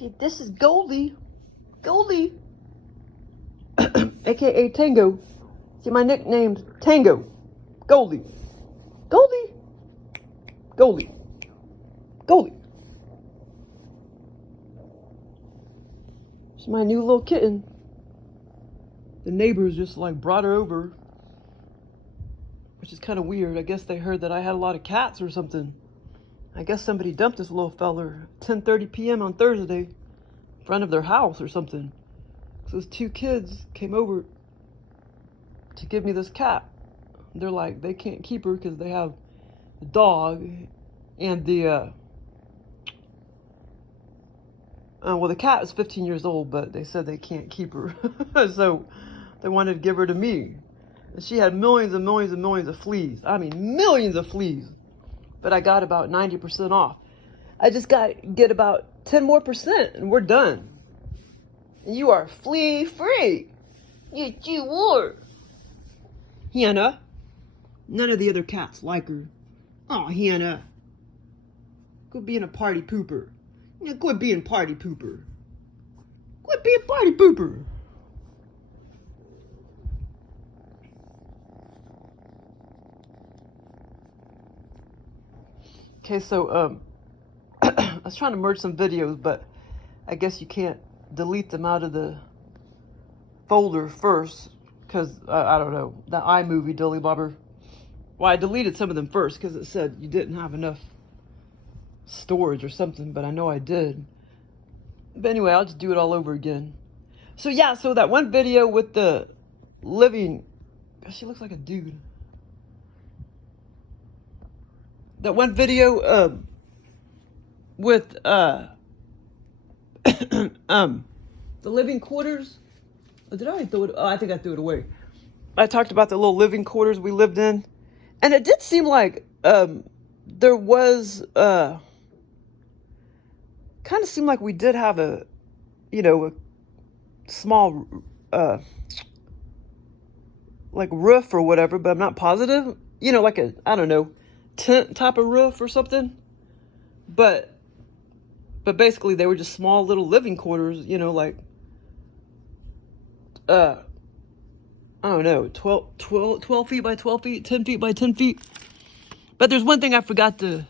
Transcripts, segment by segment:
See, this is Goldie. Goldie. AKA Tango. See, my nickname's Tango. Goldie. Goldie. Goldie. Goldie. She's my new little kitten. The neighbors just like brought her over, which is kind of weird. I guess they heard that I had a lot of cats or something. I guess somebody dumped this little feller 10:30 p.m. on Thursday in front of their house or something. So those two kids came over to give me this cat. They're like, they can't keep her because they have the dog and the well, the cat is 15 years old, but they said they can't keep her. So they wanted to give her to me. And she had millions and millions and millions of fleas. I mean, millions of fleas. But I got about 90% off. I just got to get about 10 more percent and we're done. And you are flea free. Yes, you are. Hannah. None of the other cats like her. Oh, Hannah. Quit being a party pooper. Yeah, quit being party pooper. Quit being party pooper. Okay, so I was trying to merge some videos, but I guess you can't delete them out of the folder first because I don't know, that iMovie dilly bobber. Well, I deleted some of them first because it said you didn't have enough storage or something, but I know I did. But anyway, I'll just do it all over again. So yeah, so that one video with the living, gosh, she looks like a dude. That one video with the living quarters. Oh, did I throw it? Oh, I think I threw it away. I talked about the little living quarters we lived in, and it did seem like there was kind of seemed like we did have a, you know, a small like roof or whatever, but I'm not positive. You know, like a, I don't know, tent type of roof or something. But basically they were just small little living quarters, you know, like I don't know, 12 feet by 12 feet, 10 feet by 10 feet. But there's one thing I forgot to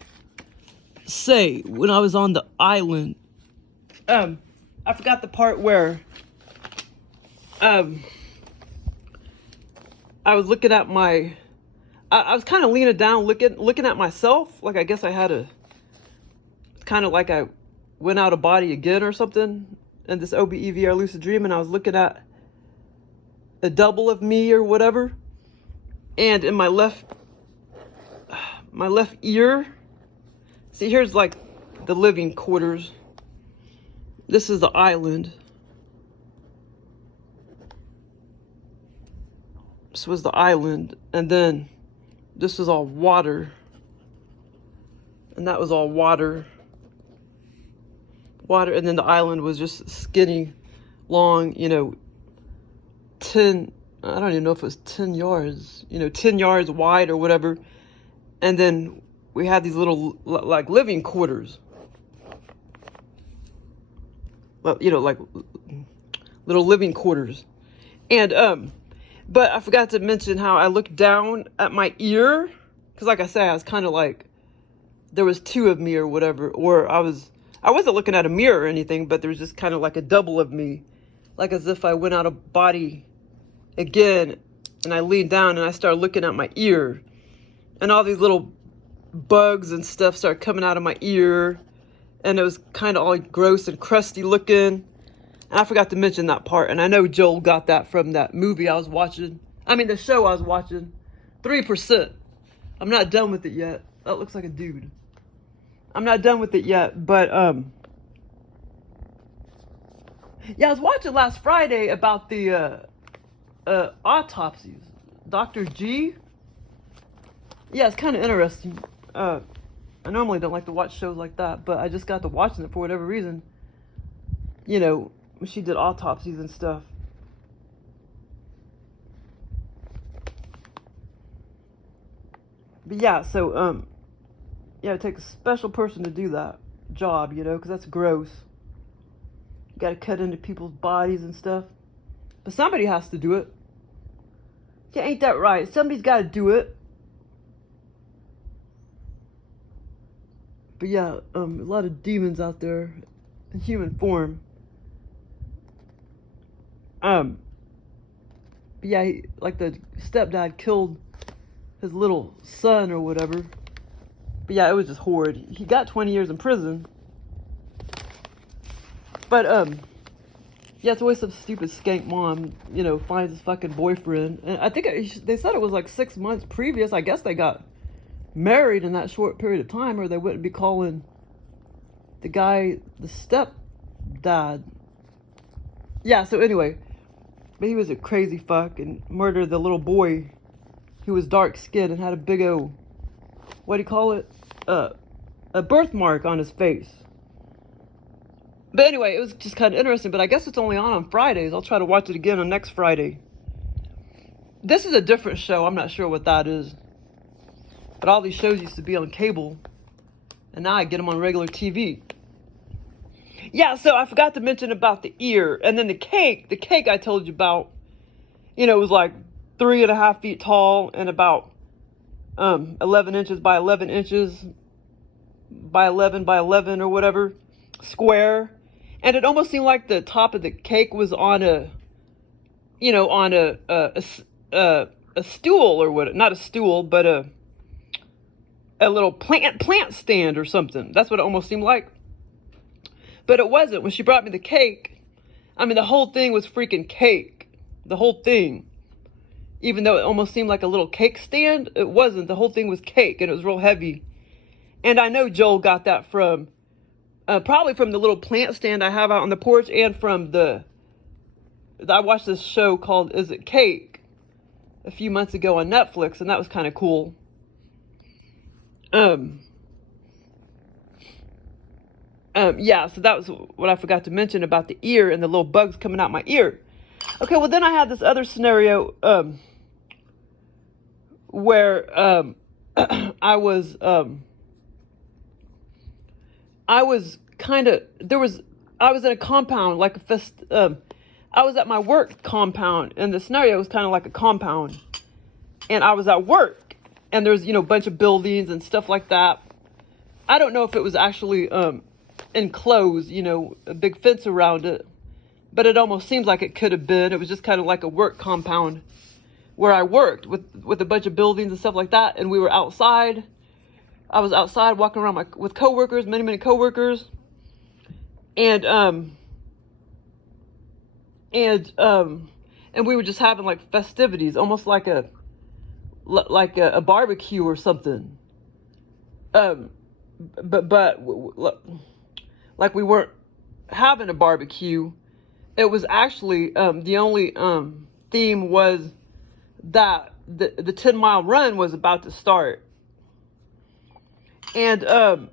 say when I was on the island. I forgot the part where I was looking at my, I was kind of leaning down looking at myself, like I guess I had a, it's kind of like I went out of body again or something in this OBEVR lucid dream, and I was looking at a double of me or whatever, and in my left ear, see, here's like the living quarters. This is the island. This was the island, and then this was all water, and that was all water, and then the island was just skinny, long, you know, 10, I don't even know if it was 10 yards, you know, 10 yards wide or whatever, and then we had these little, like, living quarters, well, you know, like, little living quarters, and, but I forgot to mention how I looked down at my ear, because like I said, I was kind of like, there was two of me or whatever, or I wasn't looking at a mirror or anything, but there was just kind of like a double of me, like as if I went out of body again, and I leaned down and I started looking at my ear, and all these little bugs and stuff started coming out of my ear, and it was kind of all gross and crusty looking. And I forgot to mention that part, and I know Joel got that from that movie I was watching. I mean, the show I was watching. 3%. I'm not done with it yet. That looks like a dude. I'm not done with it yet, but, yeah, I was watching last Friday about the, autopsies. Dr. G. Yeah, it's kind of interesting. I normally don't like to watch shows like that, but I just got to watching it for whatever reason. You know, she did autopsies and stuff. But yeah, so, yeah, it takes a special person to do that job, you know, because that's gross. Got to cut into people's bodies and stuff. But somebody has to do it. Yeah, ain't that right? Somebody's got to do it. But yeah, a lot of demons out there in human form. But yeah, like the stepdad killed his little son or whatever. But yeah, it was just horrid. He got 20 years in prison. But yeah, it's always some stupid skank mom, finds his fucking boyfriend. And I think they said it was like 6 months previous. I guess they got married in that short period of time, or they wouldn't be calling the guy the stepdad. Yeah, so anyway, but he was a crazy fuck and murdered the little boy who was dark skinned and had a big old, what do you call it? A birthmark on his face. But anyway, it was just kind of interesting, but I guess it's only on Fridays. I'll try to watch it again on next Friday. This is a different show. I'm not sure what that is. But all these shows used to be on cable, and now I get them on regular TV. Yeah, so I forgot to mention about the ear, and then the cake. The cake I told you about, it was like 3.5 feet tall and about 11 inches by 11 inches by 11 by 11 or whatever, square. And it almost seemed like the top of the cake was on a stool or what? Not a stool, but a little plant stand or something. That's what it almost seemed like. But it wasn't. When she brought me the cake, the whole thing was freaking cake. The whole thing. Even though it almost seemed like a little cake stand, it wasn't. The whole thing was cake, and it was real heavy. And I know Joel got that from, probably from the little plant stand I have out on the porch, and from I watched this show called Is It Cake a few months ago on Netflix, and that was kind of cool. Yeah, so that was what I forgot to mention about the ear and the little bugs coming out my ear. Okay, well then I had this other scenario, where, I was in a compound, like I was at my work compound, and the scenario was kind of like a compound, and I was at work, and there's, a bunch of buildings and stuff like that. I don't know if it was actually, enclosed, a big fence around it, but it almost seems like it could have been. It was just kind of like a work compound where I worked with a bunch of buildings and stuff like that, and we were outside. I was outside walking around with coworkers, many coworkers, and we were just having like festivities, almost like a barbecue or something. But like we weren't having a barbecue. It was actually the only theme was that the 10 mile run was about to start, and the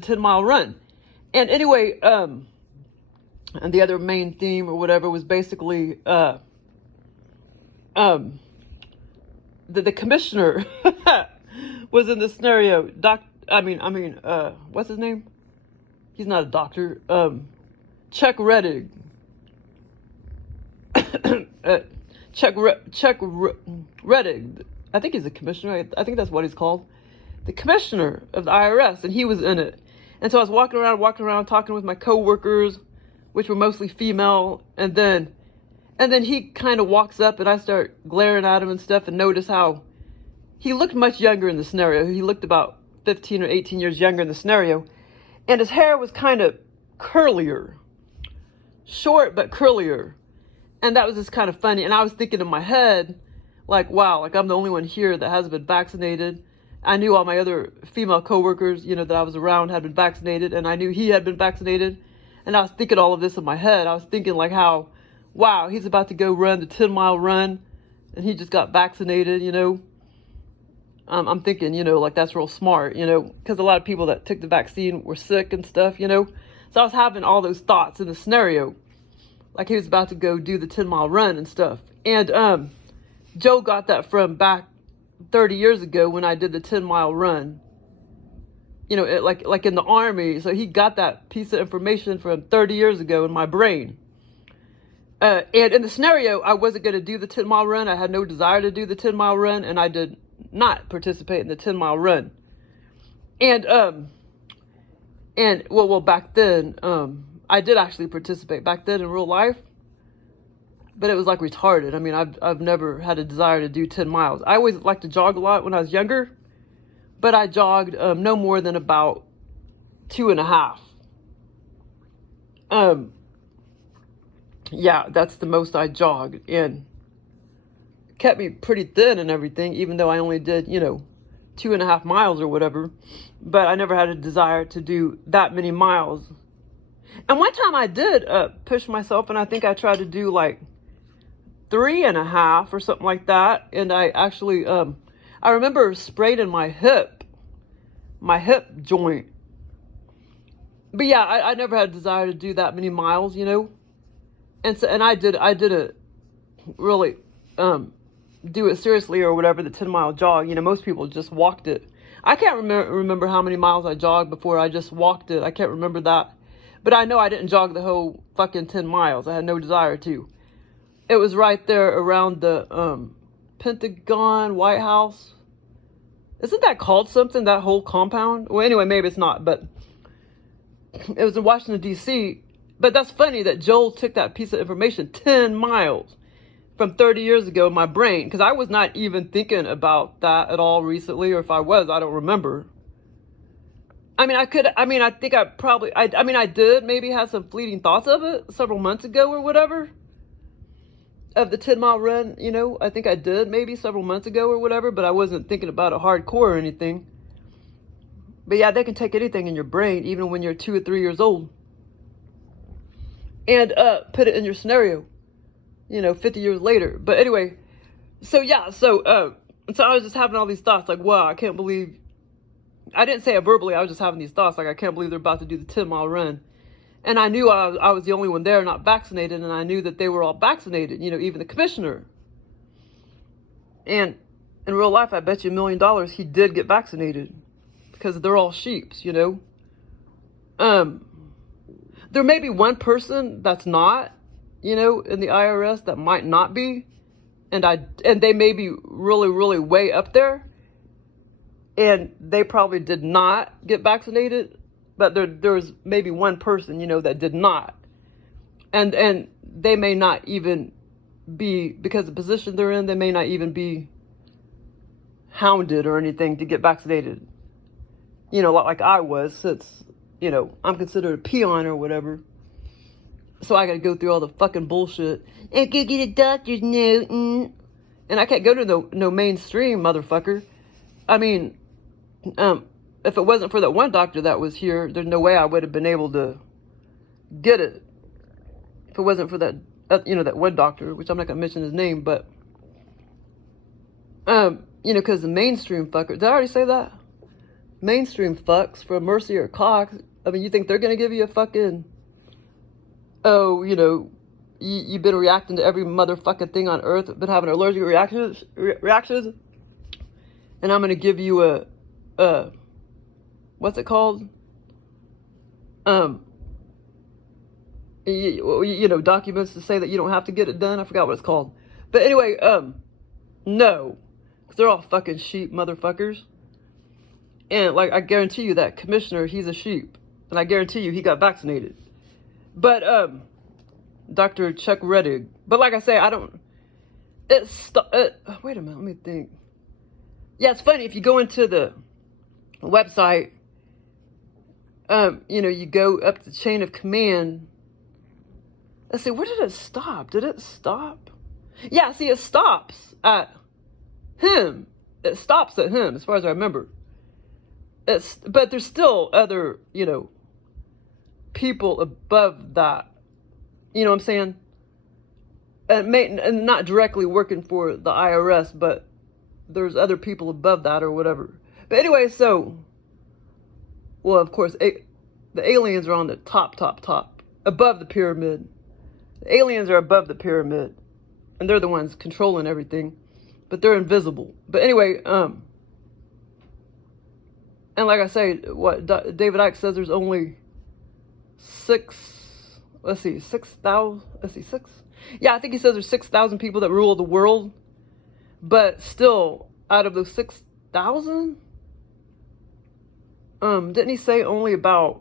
10 mile run, and anyway, and the other main theme or whatever was basically the commissioner was in the scenario. What's his name? He's not a doctor. Chuck Reddig. Chuck Reddig. I think he's a commissioner. I think that's what he's called. The commissioner of the IRS, and he was in it. And so I was walking around, talking with my coworkers, which were mostly female, and then he kind of walks up, and I start glaring at him and stuff, and notice how he looked much younger in the scenario. He looked about 15 or 18 years younger in the scenario, and his hair was kind of curlier, short but curlier, and that was just kind of funny. And I was thinking in my head, like, wow, like I'm the only one here that hasn't been vaccinated. I knew all my other female coworkers, that I was around had been vaccinated, and I knew he had been vaccinated. And I was thinking all of this in my head. I was thinking like how, wow, he's about to go run the 10 mile run, and he just got vaccinated, I'm thinking, like that's real smart, because a lot of people that took the vaccine were sick and stuff, So I was having all those thoughts in the scenario, like he was about to go do the 10 mile run and stuff. And Joe got that from back 30 years ago when I did the 10 mile run. like in the Army. So he got that piece of information from 30 years ago in my brain. And in the scenario, I wasn't going to do the 10-mile run. I had no desire to do the 10-mile run, and I did not participate in the 10-mile run. And well, back then, I did actually participate back then in real life, but it was like retarded. I mean, I've never had a desire to do 10 miles. I always liked to jog a lot when I was younger, but I jogged no more than about 2.5. Yeah, that's the most I jogged, and kept me pretty thin and everything, even though I only did, 2.5 miles or whatever. But I never had a desire to do that many miles. And one time I did push myself, and I think I tried to do like 3.5 or something like that. And I actually, I remember spraining my hip joint. But yeah, I never had a desire to do that many miles, And so, and I didn't really do it seriously or whatever, the 10-mile jog. Most people just walked it. I can't remember how many miles I jogged before I just walked it. I can't remember that. But I know I didn't jog the whole fucking 10 miles. I had no desire to. It was right there around the Pentagon, White House. Isn't that called something, that whole compound? Well, anyway, maybe it's not, but it was in Washington, D.C. But that's funny that Joel took that piece of information, 10 miles, from 30 years ago in my brain, because I was not even thinking about that at all recently, or if I was, I don't remember. I did maybe have some fleeting thoughts of it several months ago or whatever, of the 10-mile run, I think I did maybe several months ago or whatever, but I wasn't thinking about it hardcore or anything. But yeah, they can take anything in your brain, even when you're 2 or 3 years old, and put it in your scenario, 50 years later. But anyway, so I was just having all these thoughts like, wow, I can't believe, I didn't say it verbally, I was just having these thoughts like, I can't believe they're about to do the 10-mile run. And I knew I was the only one there not vaccinated, and I knew that they were all vaccinated, even the commissioner. And in real life, I bet you $1 million he did get vaccinated, because they're all sheeps, There may be one person that's not, in the IRS that might not be, and they may be really, really way up there, and they probably did not get vaccinated, but there's maybe one person, that did not, and they may not even be, because of the position they're in, they may not even be hounded or anything to get vaccinated, like I was, since I'm considered a peon or whatever. So I got to go through all the fucking bullshit and go get a doctor's note. And I can't go to no mainstream, motherfucker. I mean, if it wasn't for that one doctor that was here, there's no way I would have been able to get it. If it wasn't for that, that one doctor, which I'm not going to mention his name, but, because the mainstream fucker, did I already say that? Mainstream fucks from Mercy or Cox. I mean, you think they're going to give you a fucking, you've been reacting to every motherfucking thing on earth, been having allergic reactions, and I'm going to give you a, what's it called? Documents to say that you don't have to get it done. I forgot what it's called. But anyway, no. 'Cause they're all fucking sheep motherfuckers. And like, I guarantee you that commissioner, he's a sheep. And I guarantee you he got vaccinated. But, Dr. Chuck Reddig. But like I say, I don't, wait a minute, let me think. Yeah, it's funny, if you go into the website, you go up the chain of command. Let's see, where did it stop? Did it stop? Yeah, see, it stops at him. It stops at him, as far as I remember. But there's still other, people above that. You know what I'm saying? And not directly working for the IRS, but there's other people above that or whatever. But anyway, so, well, of course, the aliens are on the top, above the pyramid. The aliens are above the pyramid, and they're the ones controlling everything, but they're invisible. But anyway, And like I say, what David Icke says, there's only 6,000, let's see, six? Yeah, I think he says there's 6,000 people that rule the world. But still, out of those 6,000, didn't he say only about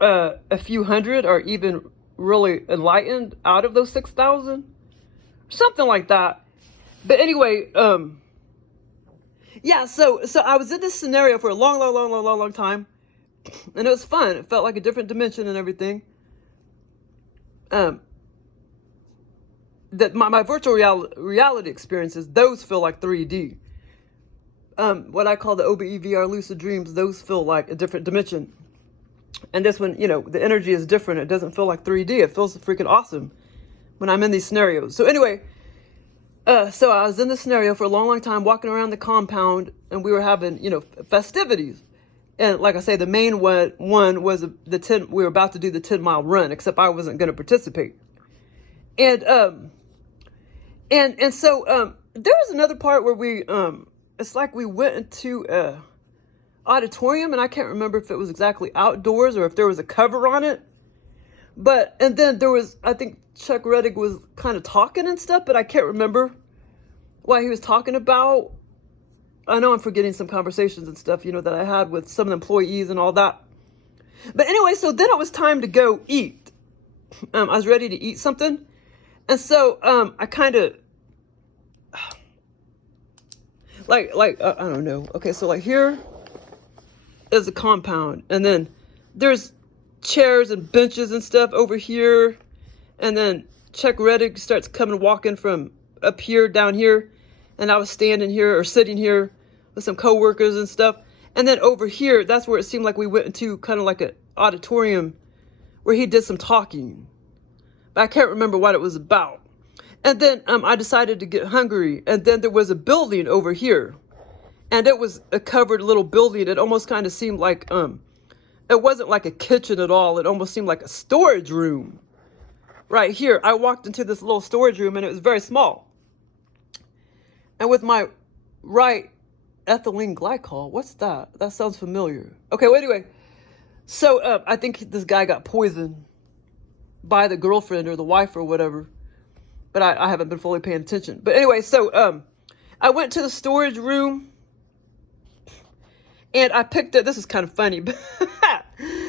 a few hundred are even really enlightened out of those 6,000? Something like that. But anyway, yeah, so I was in this scenario for a long time, and it was fun. It felt like a different dimension and everything. That my virtual reality experiences, those feel like 3D. What I call the OBEVR lucid dreams, those feel like a different dimension. And this one, the energy is different. It doesn't feel like 3D. It feels freaking awesome when I'm in these scenarios. So anyway, so I was in this scenario for a long time, walking around the compound, and we were having, festivities. And like I say, the main one was we were about to do the 10-mile run, except I wasn't going to participate. And so there was another part where we, it's like we went into a auditorium, and I can't remember if it was exactly outdoors or if there was a cover on it. And then there was, I think Chuck Reddick was kind of talking and stuff, but I can't remember what he was talking about. I know I'm forgetting some conversations and stuff, that I had with some of the employees and all that. But anyway, so then it was time to go eat. I was ready to eat something. And so I kind of, I don't know. Okay, so like here is a compound. And then there's chairs and benches and stuff over here. And then Chuck Reddick starts walking from up here, down here. And I was standing here or sitting here with some coworkers and stuff. And then over here, that's where it seemed like we went into kind of like an auditorium where he did some talking. But I can't remember what it was about. And then I decided to get hungry. And then there was a building over here. And it was a covered little building. It almost kind of seemed like, it wasn't like a kitchen at all. It almost seemed like a storage room. Right here, I walked into this little storage room and it was very small. And with my right ethylene glycol, what's that? That sounds familiar. Okay, well, anyway. So I think this guy got poisoned by the girlfriend or the wife or whatever. But I haven't been fully paying attention. But anyway, so I went to the storage room and I picked up, this is kind of funny, but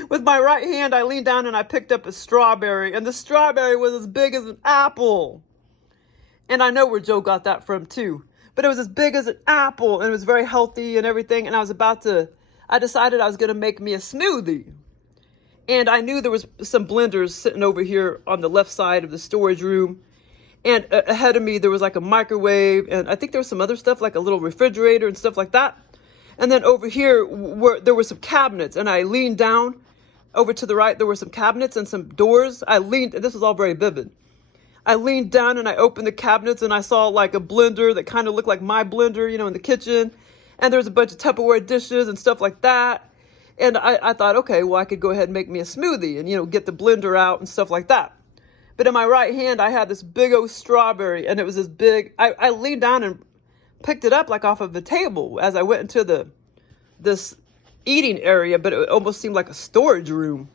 with my right hand, I leaned down and I picked up a strawberry, and the strawberry was as big as an apple. And I know where Joe got that from too, but it was as big as an apple and it was very healthy and everything. And I decided I was going to make me a smoothie. And I knew there was some blenders sitting over here on the left side of the storage room. And ahead of me, there was like a microwave. And I think there was some other stuff, like a little refrigerator and stuff like that. And then over here, there were some cabinets. And I leaned down. Over to the right, there were some cabinets and some doors. This was all very vivid. I leaned down and I opened the cabinets and I saw like a blender that kind of looked like my blender, in the kitchen. And there was a bunch of Tupperware dishes and stuff like that. And I thought, okay, well, I could go ahead and make me a smoothie and, get the blender out and stuff like that. But in my right hand, I had this big old strawberry, and it was as big. I leaned down and picked it up like off of the table as I went into this eating area, but it almost seemed like a storage room.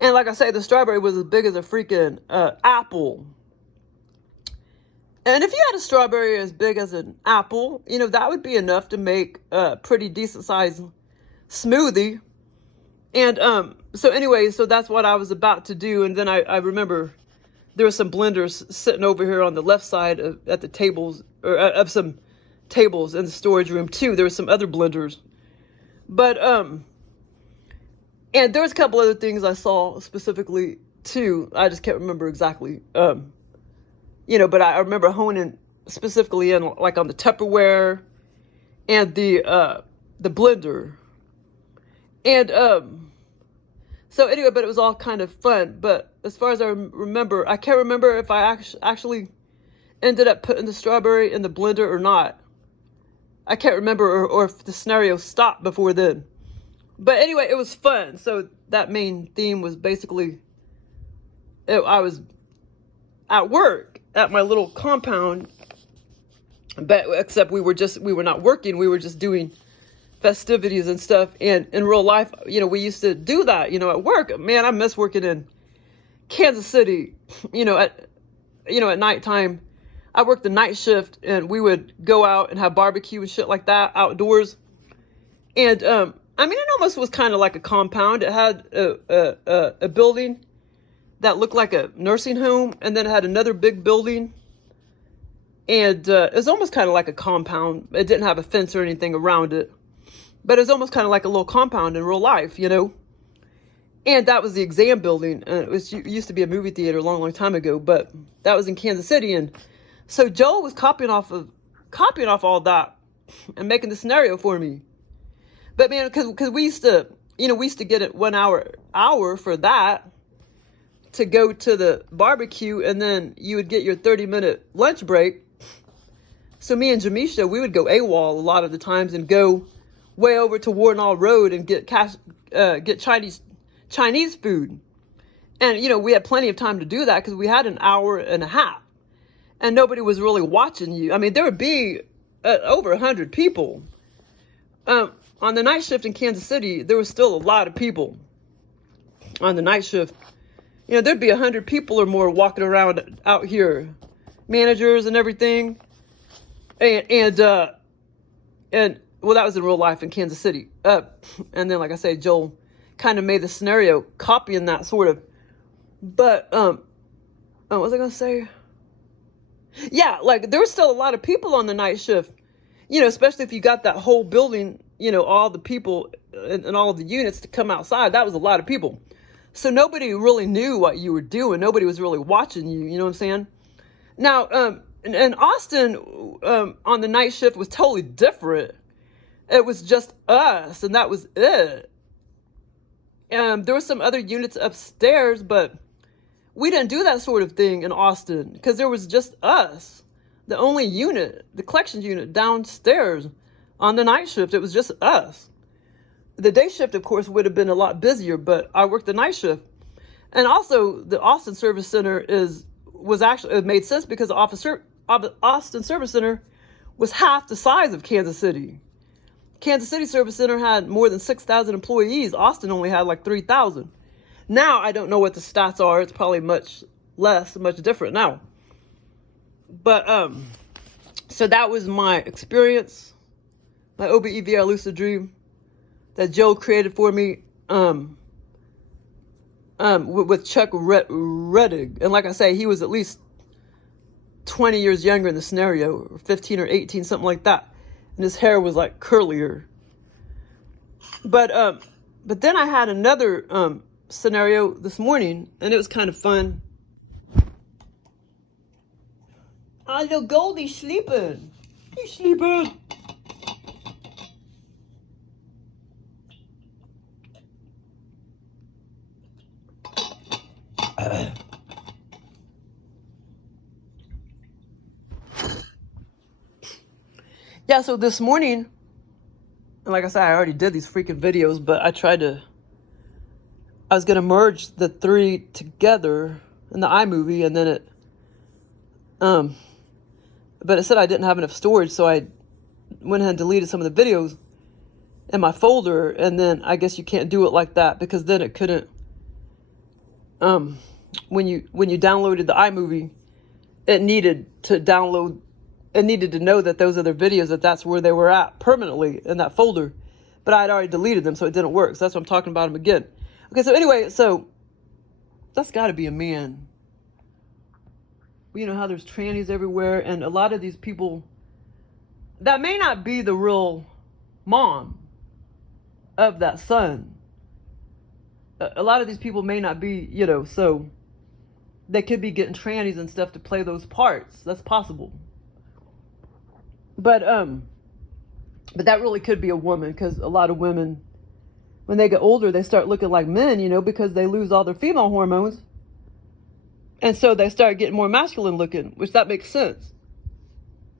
And like I say, the strawberry was as big as a freaking apple. And if you had a strawberry as big as an apple, that would be enough to make a pretty decent sized smoothie. And so anyway, so that's what I was about to do. And then I remember there were some blenders sitting over here on the left side at the tables, or of some tables in the storage room too. There were some other blenders. But and there was a couple other things I saw specifically too. I just can't remember exactly. But I remember honing specifically in like on the Tupperware and the blender. And so anyway, but it was all kind of fun. But as far as I remember, I can't remember if I actually ended up putting the strawberry in the blender or not. I can't remember, or if the scenario stopped before then. But anyway, it was fun. So that main theme was basically, I was at work at my little compound, but except we were not working. We were just doing festivities and stuff. And in real life, we used to do that, at work. Man, I miss working in Kansas City, at nighttime. I worked the night shift, and we would go out and have barbecue and shit like that outdoors. And it almost was kind of like a compound. It had a building that looked like a nursing home, and then it had another big building. And it was almost kind of like a compound. It didn't have a fence or anything around it, but it was almost kind of like a little compound in real life, And that was the exam building. It used to be a movie theater a long, long time ago, but that was in Kansas City. And so Joel was copying off all that and making the scenario for me. But man, because we used to get it 1 hour for that to go to the barbecue, and then you would get your 30-minute lunch break. So me and Jamisha, we would go AWOL a lot of the times and go way over to Wardenall Road and get Chinese food. And, we had plenty of time to do that because we had an hour and a half and nobody was really watching you. I mean, there would be over 100 people. On the night shift in Kansas City, there was still a lot of people on the night shift. There'd be 100 people or more walking around out here, managers and everything. And well, that was in real life in Kansas City. And then, like I say, Joel kind of made the scenario copying that sort of. But what was I gonna say? Yeah, like there was still a lot of people on the night shift, especially if you got that whole building, all the people and all of the units to come outside. That was a lot of people. So nobody really knew what you were doing. Nobody was really watching you. You know what I'm saying? Now, and Austin on the night shift was totally different. It was just us, and that was it. There were some other units upstairs, but we didn't do that sort of thing in Austin because there was just us. The only unit, the collections unit downstairs on the night shift, it was just us. The day shift, of course, would have been a lot busier, but I worked the night shift. And also, the Austin Service Center it made sense because the Austin Service Center was half the size of Kansas City. Kansas City Service Center had more than 6,000 employees. Austin only had like 3,000. Now, I don't know what the stats are. It's probably much less, much different now. But, so that was my experience, my OBEVR lucid dream that Joe created for me, with Chuck Reddig. And like I say, he was at least 20 years younger in the scenario, or 15 or 18, something like that. And his hair was like curlier. But then I had another, scenario this morning, and it was kind of fun. Oh, little Goldie's sleeping. He's sleeping. Yeah, so this morning, and like I said, I already did these freaking videos, but I was going to merge the three together in the iMovie, and then but it said I didn't have enough storage, so I went ahead and deleted some of the videos in my folder, and then I guess you can't do it like that, because then it couldn't, when you downloaded the iMovie, it needed to know that those other videos, that's where they were at permanently in that folder, but I had already deleted them, so it didn't work. So that's what I'm talking about them again. Okay, so anyway, so that's got to be a man. You know how there's trannies everywhere, and a lot of these people, that may not be the real mom of that son. A lot of these people may not be, so they could be getting trannies and stuff to play those parts. That's possible. But that really could be a woman, because a lot of women, when they get older, they start looking like men, because they lose all their female hormones. And so they start getting more masculine looking, which that makes sense.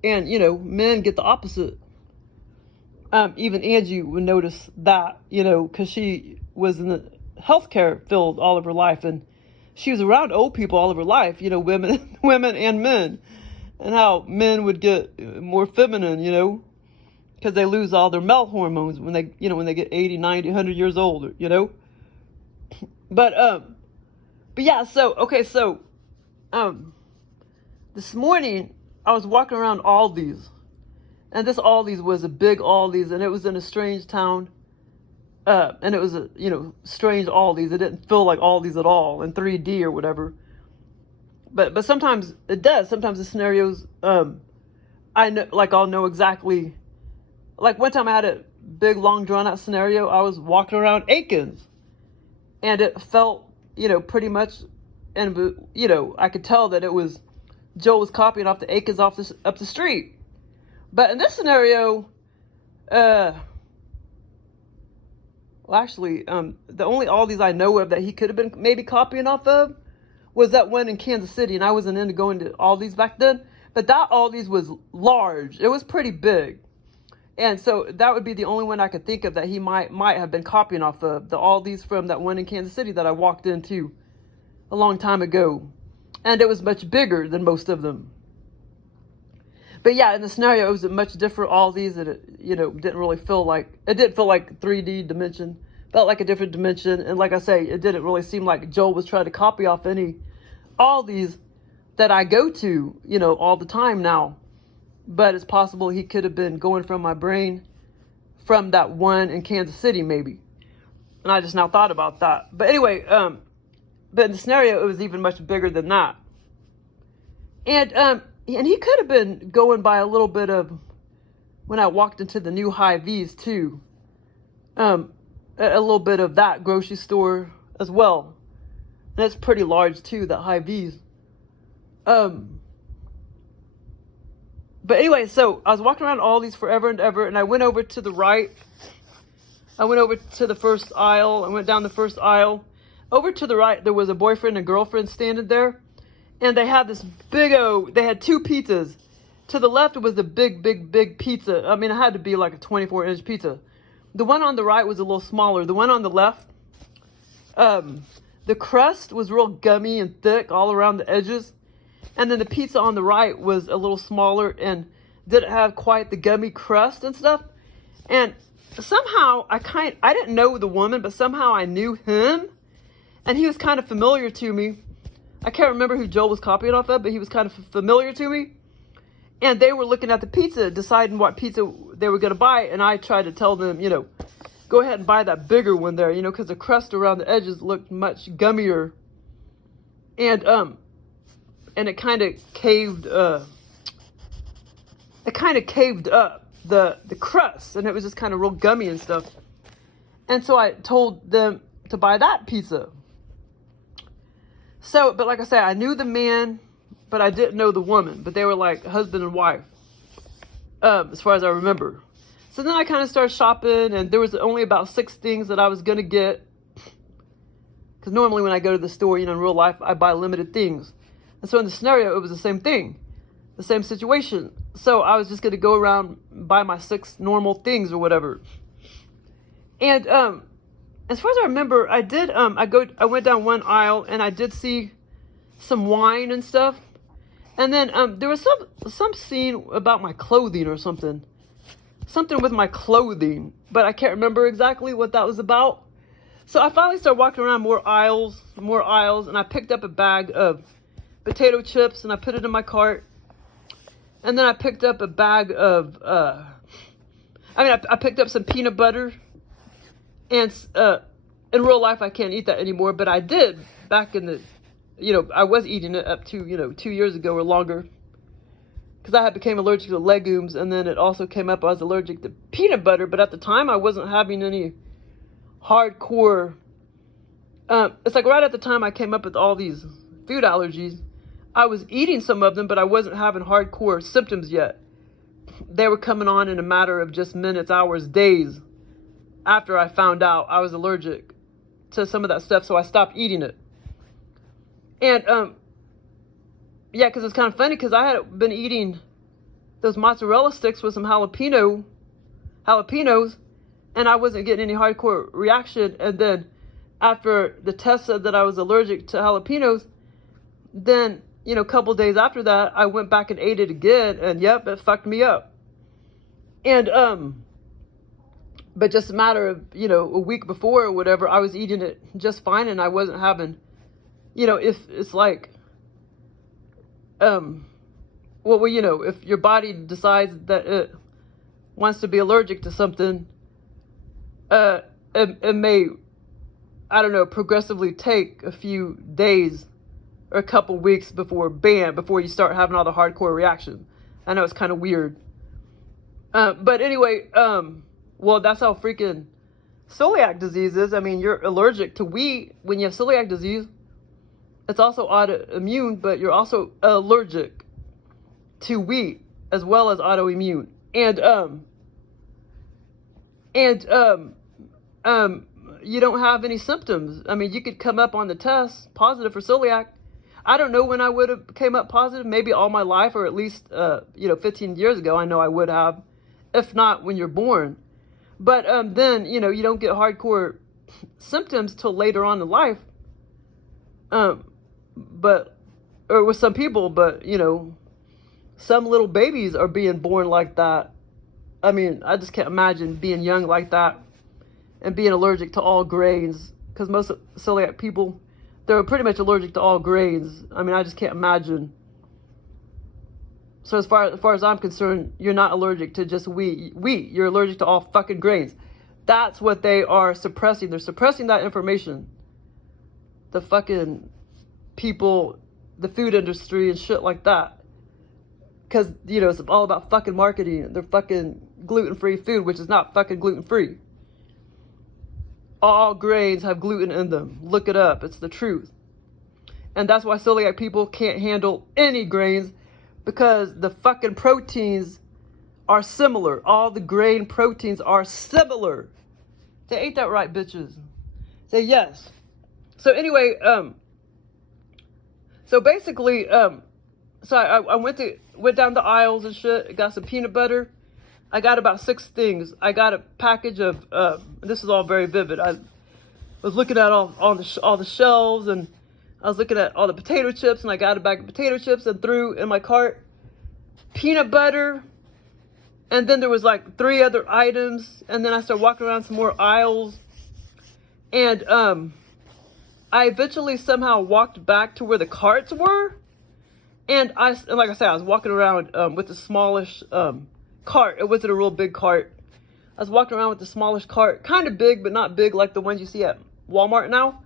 And, men get the opposite. Even Angie would notice that, because she was in the healthcare field all of her life. And she was around old people all of her life, women and men. and how men would get more feminine, you know, because they lose all their male hormones when they, you know, when they get 80, 90, 100 years old, you know. But yeah, so okay, so this morning I was walking around Aldis, and this Aldis was a big Aldis, and it was in a strange town, and it was a, you know, strange Aldis. It didn't feel like Aldis at all in 3D or whatever. But sometimes it does. Sometimes the scenarios, I know, like I'll know exactly. Like one time I had a big, long, drawn out scenario. I was walking around Aikens, and it felt, you know, pretty much, and you know, I could tell that it was Joe was copying off the Aikens up the street. But in this scenario, well, actually, the only Aldi's I know of that he could have been maybe copying off of was that one in Kansas City, and I wasn't into going to Aldi's back then. But that Aldi's was large. It was pretty big. And so that would be the only one I could think of that he might have been copying off of, the Aldi's from that one in Kansas City that I walked into a long time ago. And it was much bigger than most of them. But yeah, in the scenario, it was a much different Aldi's, and it, you know, didn't really feel like, it didn't feel like 3D dimension. Felt like a different dimension. And like I say, it didn't really seem like Joel was trying to copy off any Aldi's that I go to, you know, all the time now. But it's possible he could have been going from my brain from that one in Kansas City, maybe. And I just now thought about that. But anyway, but in the scenario, it was even much bigger than that. And he could have been going by a little bit of, when I walked into the new Hy-Vees too, a little bit of that grocery store as well. And it's pretty large too, that Hy-Vees. But anyway, so I was walking around Aldi's forever and ever, and I went over to the right. I went over to the first aisle. I went down the first aisle. Over to the right, there was a boyfriend and girlfriend standing there. And they had this they had two pizzas. To the left was the big pizza. I mean, it had to be like a 24-inch pizza. The one on the right was a little smaller. The one on the left, the crust was real gummy and thick all around the edges. And then the pizza on the right was a little smaller and didn't have quite the gummy crust and stuff. And somehow I didn't know the woman, but somehow I knew him. And he was kind of familiar to me. I can't remember who Joel was copying off of, but he was kind of familiar to me. And they were looking at the pizza, deciding what pizza they were going to buy. And I tried to tell them, you know, go ahead and buy that bigger one there, you know, because the crust around the edges looked much gummier. And it kind of caved, up the crust, and it was just kind of real gummy and stuff. And so I told them to buy that pizza. So, but like I said, I knew the man, but I didn't know the woman, but they were like husband and wife, as far as I remember. So then I kind of started shopping, and there was only about 6 things that I was going to get. Because normally when I go to the store, you know, in real life, I buy limited things. And so in the scenario, it was the same thing, the same situation. So I was just going to go around and buy my 6 normal things or whatever. And as far as I remember, I did, I went down one aisle and I did see some wine and stuff. And then there was some scene about my clothing or something. Something with my clothing, but I can't remember exactly what that was about. So I finally started walking around more aisles, and I picked up a bag of potato chips and I put it in my cart. And then I picked up a bag of, I picked up some peanut butter. And in real life, I can't eat that anymore, but I did back in the, you know, I was eating it up to, you know, 2 years ago or longer. Because I became allergic to legumes, and then it also came up I was allergic to peanut butter, but at the time I wasn't having any hardcore, it's like right at the time I came up with all these food allergies, I was eating some of them, but I wasn't having hardcore symptoms yet. They were coming on in a matter of just minutes, hours, days after I found out I was allergic to some of that stuff, so I stopped eating it. And, yeah, because it's kind of funny because I had been eating those mozzarella sticks with some jalapenos, and I wasn't getting any hardcore reaction. And then after the test said that I was allergic to jalapenos, then a couple days after that, I went back and ate it again, and yep, it fucked me up. And but just a matter of, a week before or whatever, I was eating it just fine, and I wasn't having, if it's like, if your body decides that it wants to be allergic to something, it may, I don't know, progressively take a few days or a couple weeks before you start having all the hardcore reaction. I know it's kind of weird. But anyway, well, that's how freaking celiac disease is. I mean, you're allergic to wheat. When you have celiac disease, it's also autoimmune, but you're also allergic to wheat as well as autoimmune. And you don't have any symptoms. I mean, you could come up on the test positive for celiac. I don't know when I would have came up positive, maybe all my life, or at least, 15 years ago, I know I would have, if not when you're born. But then, you don't get hardcore symptoms till later on in life. Or with some people, but, some little babies are being born like that. I mean, I just can't imagine being young like that and being allergic to all grains, because most celiac people, they're pretty much allergic to all grains. I mean, I just can't imagine. So as far as I'm concerned, you're not allergic to just wheat. You're allergic to all fucking grains. That's what they are suppressing. They're suppressing that information. The fucking people, the food industry and shit like that. Because, it's all about fucking marketing. They're fucking gluten-free food, which is not fucking gluten-free. All grains have gluten in them. Look it up. It's the truth. And that's why celiac people can't handle any grains, because the fucking proteins are similar. All the grain proteins are similar. Say, ain't that right, bitches? Say yes. So anyway, so basically, so I went down the aisles and shit. Got some peanut butter. I got about 6 things. I got a package of, this is all very vivid. I was looking at all the shelves, and I was looking at all the potato chips, and I got a bag of potato chips and threw in my cart peanut butter. And then there was like 3 other items. And then I started walking around some more aisles. And I eventually somehow walked back to where the carts were. And like I said, I was walking around with the smallish cart. It wasn't a real big cart. I was walking around with the smallish cart, kind of big, but not big like the ones you see at Walmart now.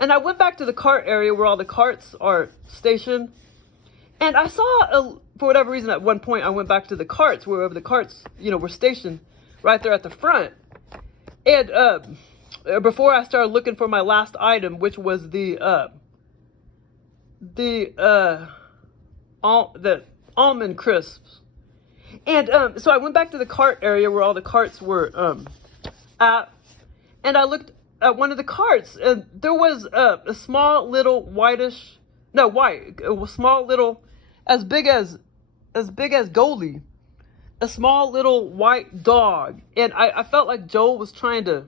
And I went back to the cart area where all the carts are stationed. And I saw, for whatever reason, at one point, I went back to the carts, wherever the carts, were stationed, right there at the front. And before I started looking for my last item, which was the almond crisps. And so I went back to the cart area where all the carts were at, and I looked at one of the carts, and there was a small little small little, as big as Goldie, a small little white dog. And I felt like Joel was trying to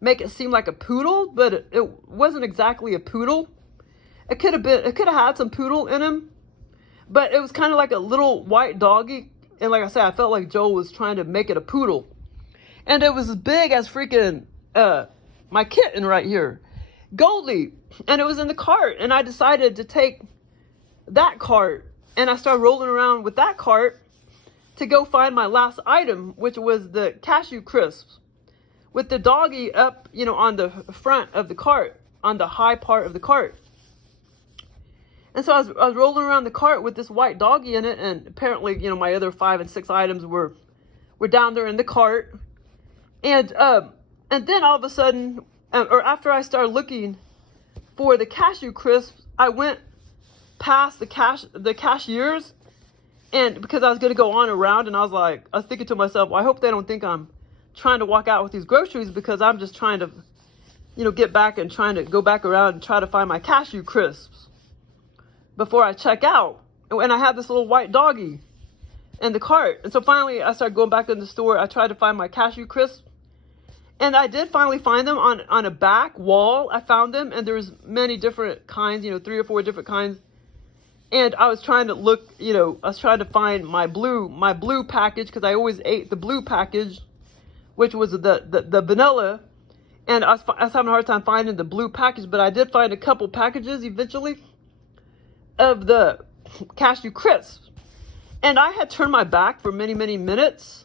make it seem like a poodle, but it wasn't exactly a poodle. It could have had some poodle in him, but it was kind of like a little white doggy. And like I said, I felt like Joel was trying to make it a poodle. And it was as big as freaking my kitten right here, Goldie. And it was in the cart. And I decided to take that cart. And I started rolling around with that cart to go find my last item, which was the cashew crisps, with the doggy up, on the front of the cart, on the high part of the cart. And so I was rolling around the cart with this white doggy in it, and apparently, my other 5 and 6 items were down there in the cart. And then all of a sudden, or after I started looking for the cashew crisps, I went past the cashiers, and because I was going to go on around, and I was thinking to myself, well, I hope they don't think I'm trying to walk out with these groceries, because I'm just trying to, get back and trying to go back around and try to find my cashew crisps before I check out. And I had this little white doggy in the cart. And so finally I started going back in the store. I tried to find my cashew crisps, and I did finally find them on a back wall. I found them, and there was many different kinds, 3 or 4 different kinds. And I was trying to look, I was trying to find my blue package, because I always ate the blue package, which was the vanilla. And I was having a hard time finding the blue package, but I did find a couple packages eventually of the cashew crisps. And I had turned my back for many, many minutes.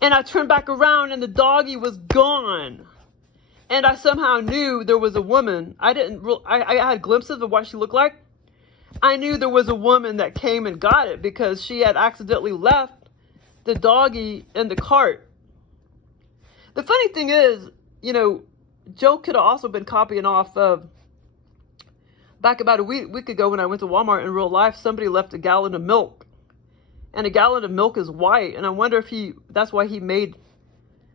And I turned back around and the doggy was gone. And I somehow knew there was a woman. I had glimpses of what she looked like. I knew there was a woman that came and got it because she had accidentally left the doggy in the cart. The funny thing is, Joe could have also been copying off of, back about a week ago when I went to Walmart in real life, somebody left a gallon of milk. And a gallon of milk is white. And I wonder if that's why he made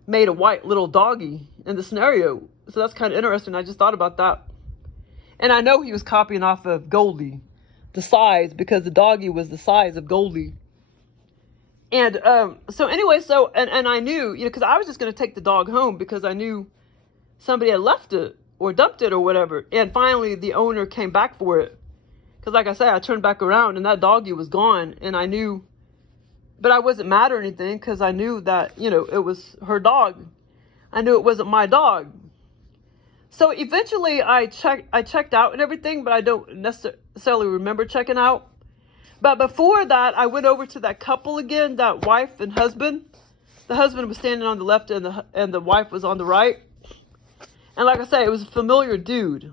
a white little doggy in the scenario. So that's kind of interesting. I just thought about that. And I know he was copying off of Goldie, the size, because the doggy was the size of Goldie. And so anyway, and I knew, because I was just going to take the dog home because I knew somebody had left it or dumped it or whatever. And finally the owner came back for it. Because like I said, I turned back around and that doggy was gone. And I knew, but I wasn't mad or anything because I knew that, it was her dog. I knew it wasn't my dog. So eventually I checked out and everything, but I don't necessarily remember checking out. But before that, I went over to that couple again, that wife and husband. The husband was standing on the left and the wife was on the right. And like I say, it was a familiar dude.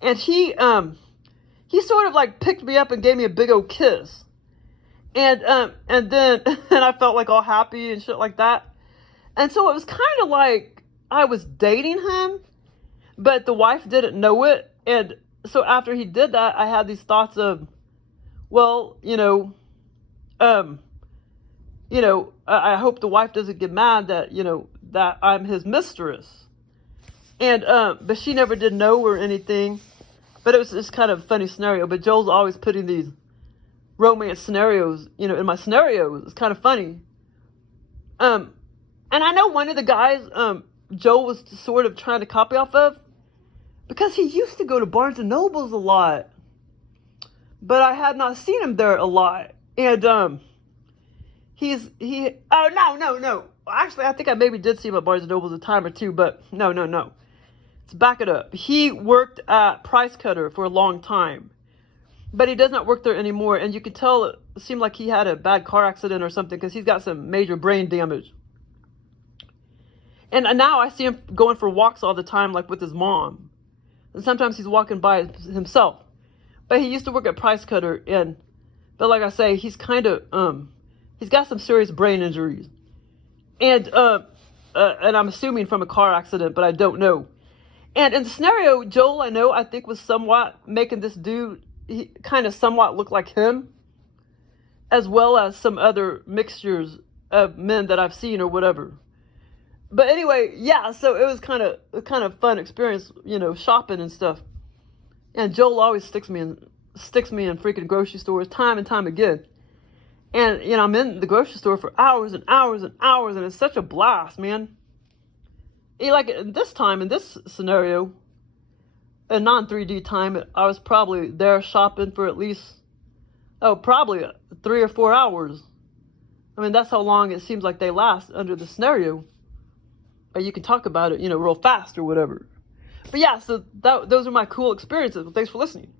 And he sort of like picked me up and gave me a big old kiss. And then and I felt like all happy and shit like that. And so it was kind of like I was dating him, but the wife didn't know it. And so after he did that, I had these thoughts of, well, I hope the wife doesn't get mad that, that I'm his mistress. And, but she never did know or anything, but it was just kind of a funny scenario. But Joel's always putting these romance scenarios, in my scenarios. It's kind of funny. And I know one of the guys, Joel was sort of trying to copy off of, because he used to go to Barnes and Nobles a lot, but I had not seen him there a lot. And no. Actually, I think I maybe did see him at Barnes and Nobles a time or two, but no. Let's back it up. He worked at Price Cutter for a long time, but he does not work there anymore. And you could tell it seemed like he had a bad car accident or something, because he's got some major brain damage. And now I see him going for walks all the time, like with his mom. And sometimes he's walking by himself. But he used to work at Price Cutter, but like I say, he's kind of, he's got some serious brain injuries. And I'm assuming from a car accident, but I don't know. And in the scenario, Joel, I think was somewhat making this dude, he kind of somewhat look like him, as well as some other mixtures of men that I've seen or whatever. But anyway, yeah, so it was kind of fun experience, shopping and stuff. And Joel always sticks me in freaking grocery stores time and time again. And, I'm in the grocery store for hours and hours and hours, and it's such a blast, man. Like this time, in this scenario, a non-3D time, I was probably there shopping for at least, probably 3 or 4 hours. I mean, that's how long it seems like they last under the scenario. But you can talk about it, real fast or whatever. But yeah, so those are my cool experiences. Thanks for listening.